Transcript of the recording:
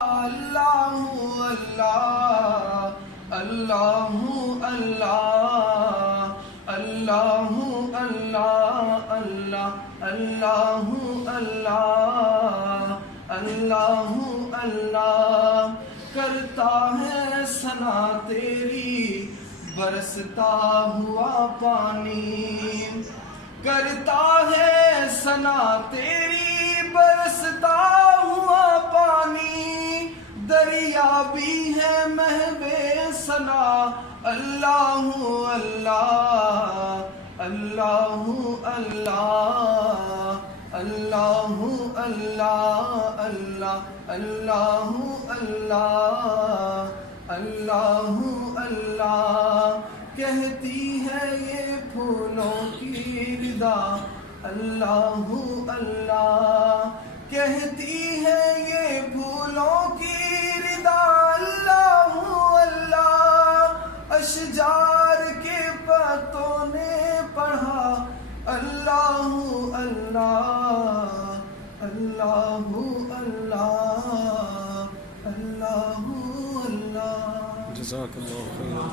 اللہ اللہ اللہ اللہ اللہ اللہ اللہ اللہ اللہ اللہ کرتا ہے ثنا تیری برستا ہوا پانی، کرتا ہے ثنا تیری برستا ہوا پانی، دریا بھی ہے محو ثنا اللہ اللہ اللہ اللہ اللہ اللہ اللہ اللہ اللہ اللہ اللہ کہتی ہے یہ پھولوں کی ردا اللہ اللہ کہتی ہے یہ پھولوں کی ردا اللہ اللہ اشجار کے پتوں نے پڑھا اللہ اللہ اللہ اللہ اللہ اللہ جزاک اللہ خیر.